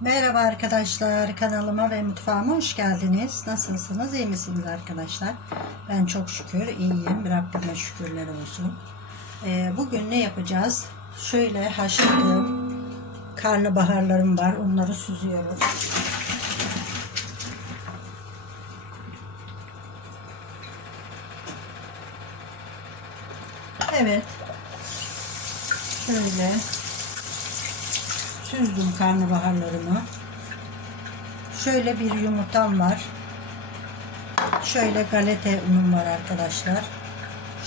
Merhaba arkadaşlar kanalıma ve mutfağıma hoş geldiniz. Nasılsınız? iyi misiniz arkadaşlar? Ben çok şükür iyiyim. Rabbime şükürler olsun. Ee, bugün ne yapacağız? Şöyle haşladığım karnabaharlarım var. Onları süzüyorum. Evet. Şöyle süzdüm karnabaharlarımı. Şöyle bir yumurtam var. Şöyle galeta unum var arkadaşlar.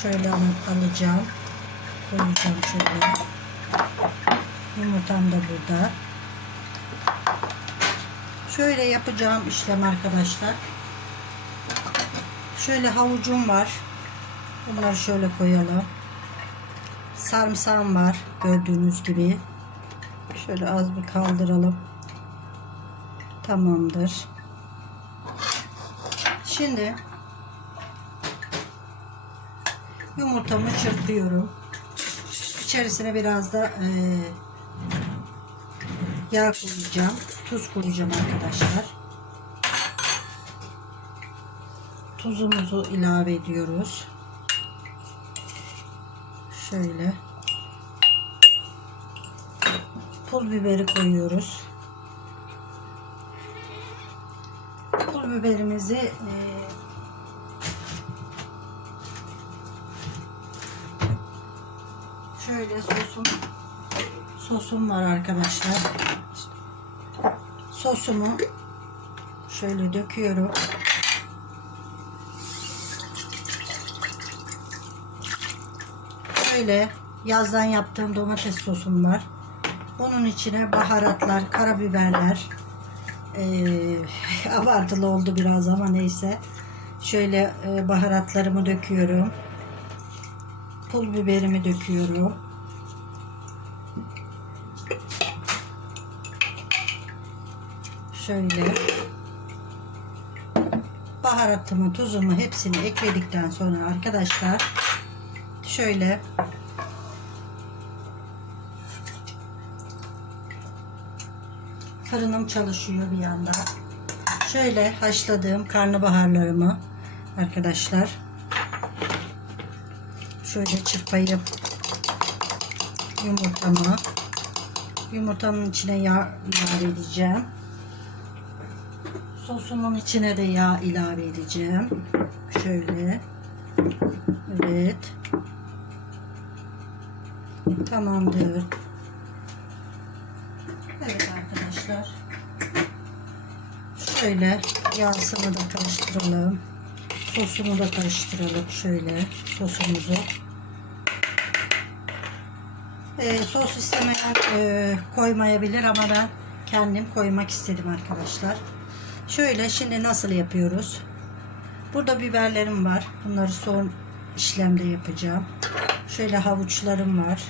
Şöyle onu alacağım. Koyacağım şöyle. Yumurtam da burada. Şöyle yapacağım işlem arkadaşlar. Şöyle havucum var. Bunları şöyle koyalım. Sarımsağım var gördüğünüz gibi. Şöyle az bir kaldıralım. Tamamdır. Şimdi yumurtamı çırpıyorum. İçerisine biraz da e, yağ koyacağım. Tuz koyacağım arkadaşlar. Tuzumuzu ilave ediyoruz. Şöyle. Pul biberi koyuyoruz. Pul biberimizi e, şöyle sosum sosum var arkadaşlar. Sosumu şöyle döküyorum. Şöyle yazdan yaptığım domates sosum var. Bunun içine baharatlar, karabiberler, eee abartılı oldu biraz ama neyse. Şöyle e, baharatlarımı döküyorum. Pul biberimi döküyorum. Şöyle baharatımı, tuzumu hepsini ekledikten sonra arkadaşlar şöyle fırınım çalışıyor bir yanda. Şöyle haşladığım karnabaharlarımı arkadaşlar şöyle çırpayım yumurtamı yumurtamın içine yağ ilave edeceğim. Sosumun içine de yağ ilave edeceğim. Şöyle. Evet. Tamamdır. Evet arkadaşlar. Şöyle yağsını da karıştıralım. Sosunu da karıştıralım şöyle sosumuzu. Ee, sos istemeyen e, koymayabilir ama ben kendim koymak istedim arkadaşlar. Şöyle şimdi nasıl yapıyoruz? Burada biberlerim var. Bunları son işlemde yapacağım. Şöyle havuçlarım var.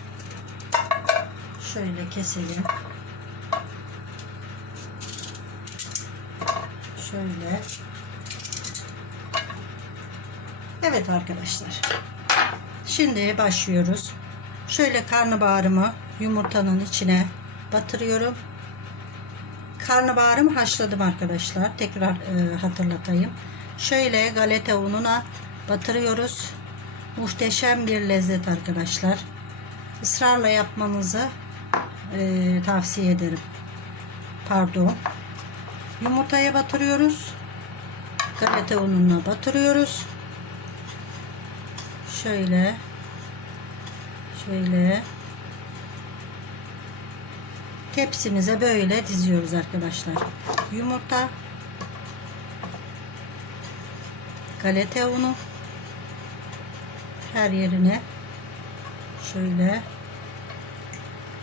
Şöyle keselim. Şöyle. Evet arkadaşlar. Şimdi başlıyoruz. Şöyle karnabaharımı yumurtanın içine batırıyorum. Karnabaharımı haşladım arkadaşlar. Tekrar e, hatırlatayım. Şöyle galeta ununa batırıyoruz. Muhteşem bir lezzet arkadaşlar. Israrla yapmanızı e, tavsiye ederim. Pardon. Yumurtaya batırıyoruz. Galeta ununa batırıyoruz. Şöyle. Şöyle. Tepsimize böyle diziyoruz arkadaşlar. Yumurta. Galeta unu. Her yerine şöyle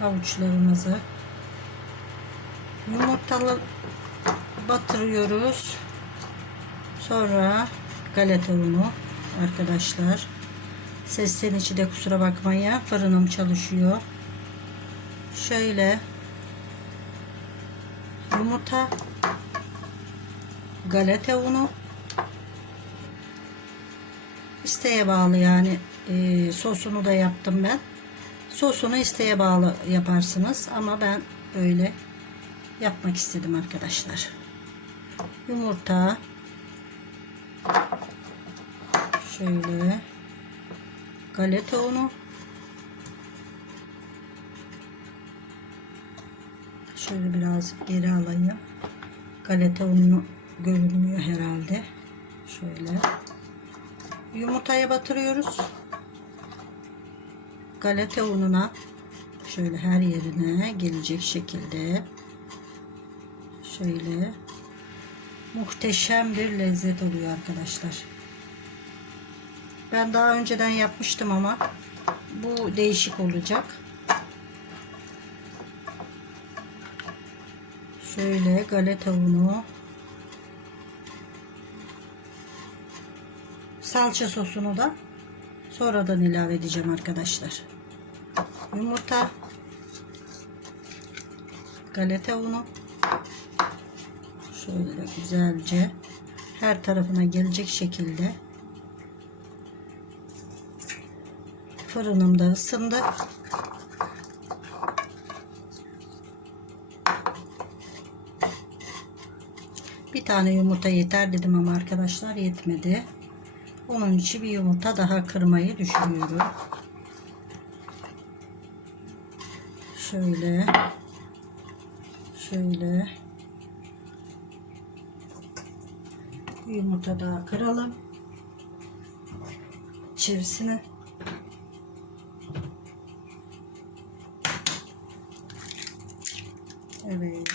havuçlarımızı yumurtalı batırıyoruz. Sonra galeta unu arkadaşlar. Sesten içi de kusura bakmayın. Fırınım çalışıyor. Şöyle yumurta galeta unu isteğe bağlı yani e, sosunu da yaptım ben. Sosunu isteğe bağlı yaparsınız ama ben öyle yapmak istedim arkadaşlar. Yumurta şöyle galeta unu şöyle biraz geri alayım. Galeta unu görünmüyor herhalde. Şöyle yumurtaya batırıyoruz. Galeta ununa şöyle her yerine gelecek şekilde şöyle muhteşem bir lezzet oluyor arkadaşlar. Ben daha önceden yapmıştım ama bu değişik olacak. Şöyle galeta unu salça sosunu da sonradan ilave edeceğim arkadaşlar. Yumurta galeta unu şöyle güzelce her tarafına gelecek şekilde fırınımda ısındı. Bir tane yumurta yeter dedim ama arkadaşlar yetmedi. Onun için bir yumurta daha kırmayı düşünüyorum. Şöyle şöyle yumurta daha kıralım. İçerisine Evet.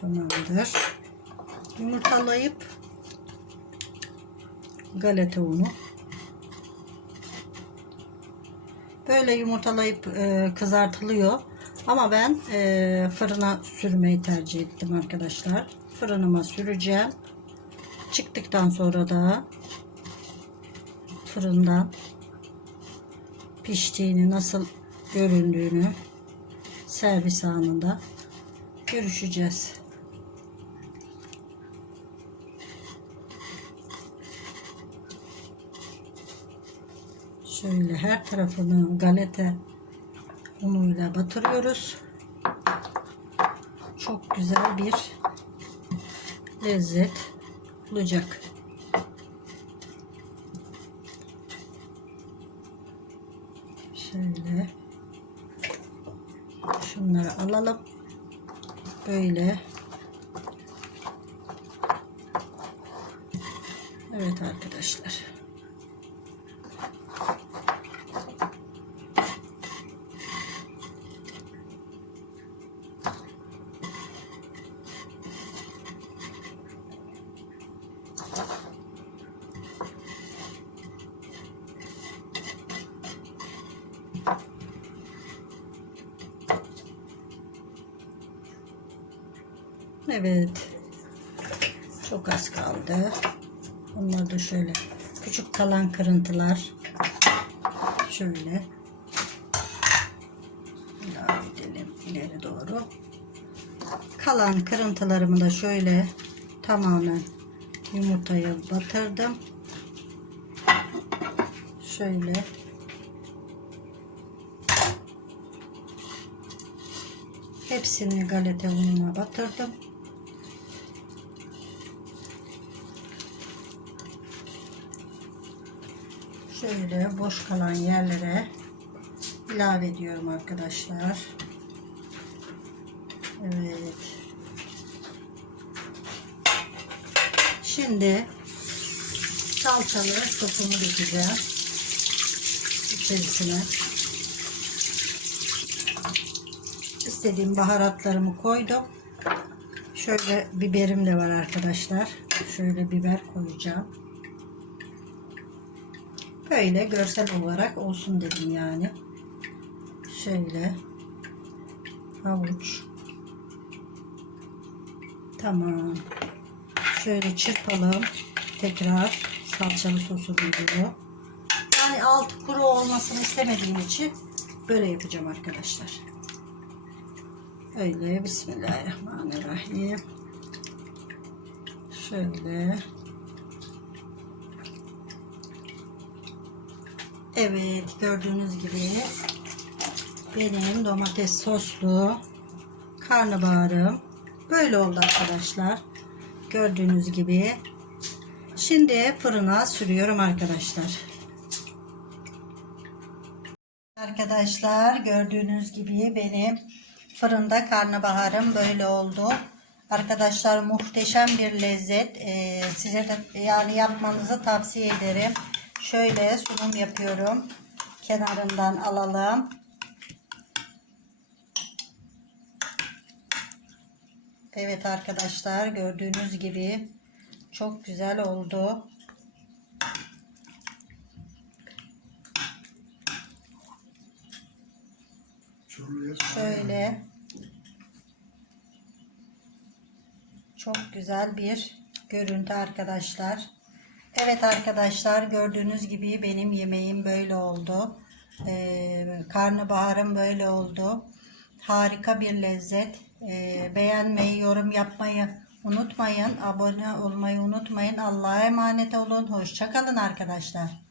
Tamamdır. Yumurtalayıp galeta unu böyle yumurtalayıp e, kızartılıyor. Ama ben e, fırına sürmeyi tercih ettim arkadaşlar. Fırınıma süreceğim. Çıktıktan sonra da fırından piştiğini nasıl göründüğünü servis anında görüşeceğiz. Şöyle her tarafını galeta unuyla batırıyoruz. Çok güzel bir lezzet olacak. Şöyle şunları alalım. Böyle Evet arkadaşlar. Evet. Çok az kaldı. Onları da şöyle küçük kalan kırıntılar şöyle ilave edelim ileri doğru. Kalan kırıntılarımı da şöyle tamamen yumurtaya batırdım. Şöyle hepsini galeta ununa batırdım. Şöyle boş kalan yerlere ilave ediyorum arkadaşlar. Evet. Şimdi salçalı sosumu dökeceğim içerisine. İstediğim baharatlarımı koydum. Şöyle biberim de var arkadaşlar. Şöyle biber koyacağım. Böyle görsel olarak olsun dedim yani. Şöyle havuç. Tamam. Şöyle çırpalım. Tekrar salçalı sosu gibi. Yani altı kuru olmasını istemediğim için böyle yapacağım arkadaşlar. Öyle Bismillahirrahmanirrahim. Şöyle Evet gördüğünüz gibi benim domates soslu karnabaharım böyle oldu arkadaşlar. Gördüğünüz gibi. Şimdi fırına sürüyorum arkadaşlar. Arkadaşlar gördüğünüz gibi benim fırında karnabaharım böyle oldu. Arkadaşlar muhteşem bir lezzet. Ee, size de yani yapmanızı tavsiye ederim. Şöyle sunum yapıyorum. Kenarından alalım. Evet arkadaşlar gördüğünüz gibi çok güzel oldu. Şöyle çok güzel bir görüntü arkadaşlar. Evet arkadaşlar gördüğünüz gibi benim yemeğim böyle oldu. Ee, karnabaharım böyle oldu. Harika bir lezzet. Ee, beğenmeyi, yorum yapmayı unutmayın. Abone olmayı unutmayın. Allah'a emanet olun. Hoşçakalın arkadaşlar.